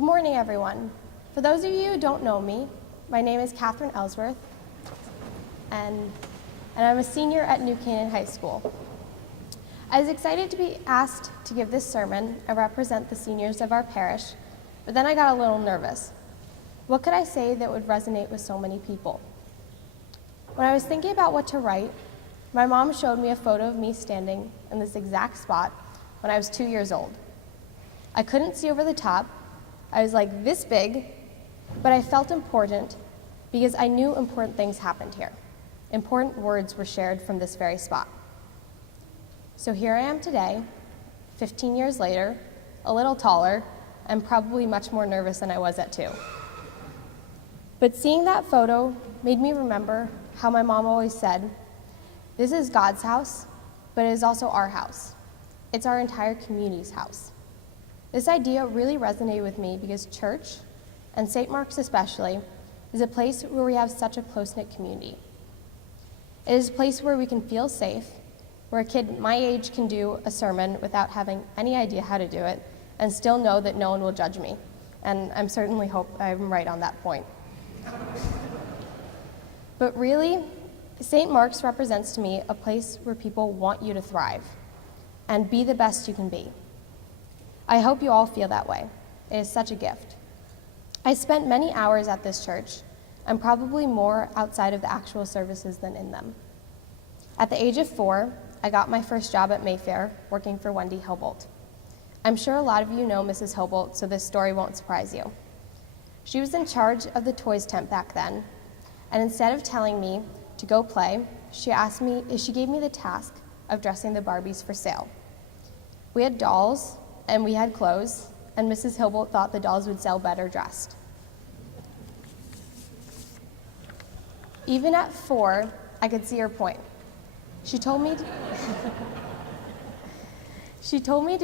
Good morning, everyone. For those of you who don't know me, my name is Catherine Ellsworth, and I'm a senior at New Canaan High School. I was excited to be asked to give this sermon and represent the seniors of our parish, but then I got a little nervous. What could I say that would resonate with so many people? When I was thinking about what to write, my mom showed me a photo of me standing in this exact spot when I was 2 years old. I couldn't see over the top. I was like this big, but I felt important because I knew important things happened here. Important words were shared from this very spot. So here I am today, 15 years later, a little taller, and probably much more nervous than I was at 2. But seeing that photo made me remember how my mom always said, "This is God's house, but it is also our house. It's our entire community's house." This idea really resonated with me because church, and St. Mark's especially, is a place where we have such a close-knit community. It is a place where we can feel safe, where a kid my age can do a sermon without having any idea how to do it, and still know that no one will judge me. And I certainly hope I'm right on that point. But really, St. Mark's represents to me a place where people want you to thrive and be the best you can be. I hope you all feel that way. It is such a gift. I spent many hours at this church, and probably more outside of the actual services than in them. At the age of 4, I got my first job at Mayfair, working for Wendy Hobelt. I'm sure a lot of you know Mrs. Hobelt, so this story won't surprise you. She was in charge of the toys tent back then, and instead of telling me to go play, she gave me the task of dressing the Barbies for sale. We had dolls, and we had clothes, and Mrs. Hobelt thought the dolls would sell better dressed. Even at 4, I could see her point. She told me to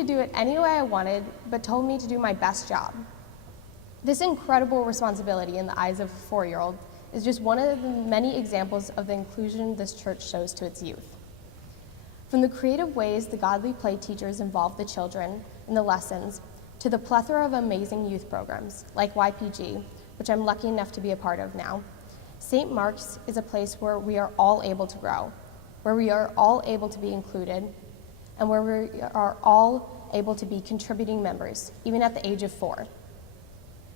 do it any way I wanted, but told me to do my best job. This incredible responsibility in the eyes of a 4-year-old is just one of the many examples of the inclusion this church shows to its youth. From the creative ways the godly play teachers involve the children in the lessons, to the plethora of amazing youth programs, like YPG, which I'm lucky enough to be a part of now, St. Mark's is a place where we are all able to grow, where we are all able to be included, and where we are all able to be contributing members, even at the age of 4.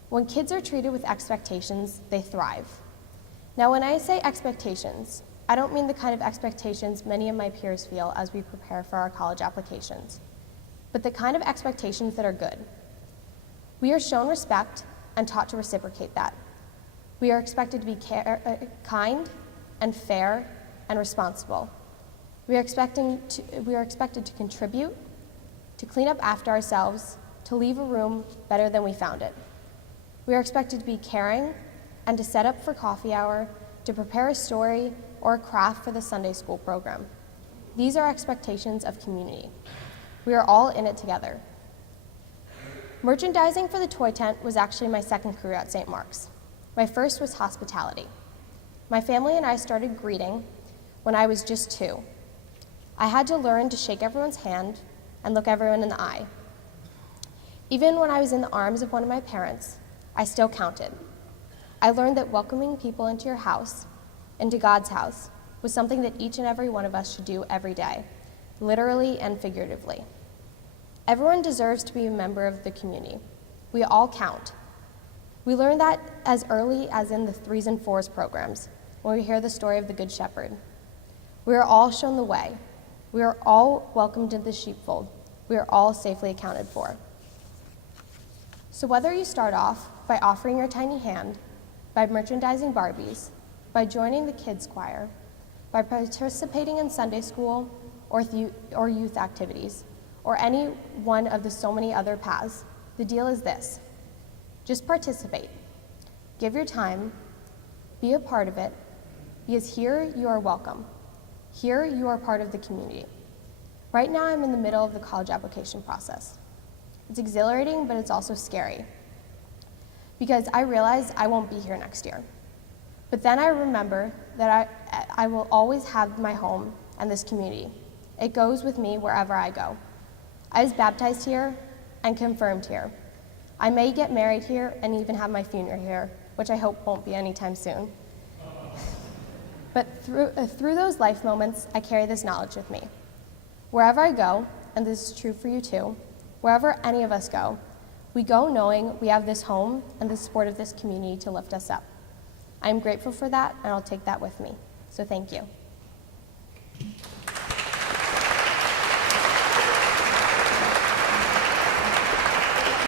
When kids are treated with expectations, they thrive. Now, when I say expectations, I don't mean the kind of expectations many of my peers feel as we prepare for our college applications, but the kind of expectations that are good. We are shown respect and taught to reciprocate that. We are expected to be kind and fair and responsible. We are expected to contribute, to clean up after ourselves, to leave a room better than we found it. We are expected to be caring and to set up for coffee hour, to prepare a story or a craft for the Sunday school program. These are expectations of community. We are all in it together. Merchandising for the toy tent was actually my second career at St. Mark's. My first was hospitality. My family and I started greeting when I was just 2. I had to learn to shake everyone's hand and look everyone in the eye. Even when I was in the arms of one of my parents, I still counted. I learned that welcoming people into your house, into God's house, was something that each and every one of us should do every day, literally and figuratively. Everyone deserves to be a member of the community. We all count. We learn that as early as in the 3s and 4s programs, when we hear the story of the Good Shepherd. We are all shown the way. We are all welcomed into the sheepfold. We are all safely accounted for. So whether you start off by offering your tiny hand, by merchandising Barbies, by joining the kids choir, by participating in Sunday school or youth activities, or any one of the so many other paths, the deal is this: just participate. Give your time, be a part of it, because here you are welcome. Here you are part of the community. Right now I'm in the middle of the college application process. It's exhilarating, but it's also scary, because I realize I won't be here next year. But then I remember that I will always have my home and this community. It goes with me wherever I go. I was baptized here and confirmed here. I may get married here and even have my funeral here, which I hope won't be anytime soon. But through those life moments, I carry this knowledge with me. Wherever I go, and this is true for you too, wherever any of us go, we go knowing we have this home and the support of this community to lift us up. I am grateful for that, and I'll take that with me. So thank you.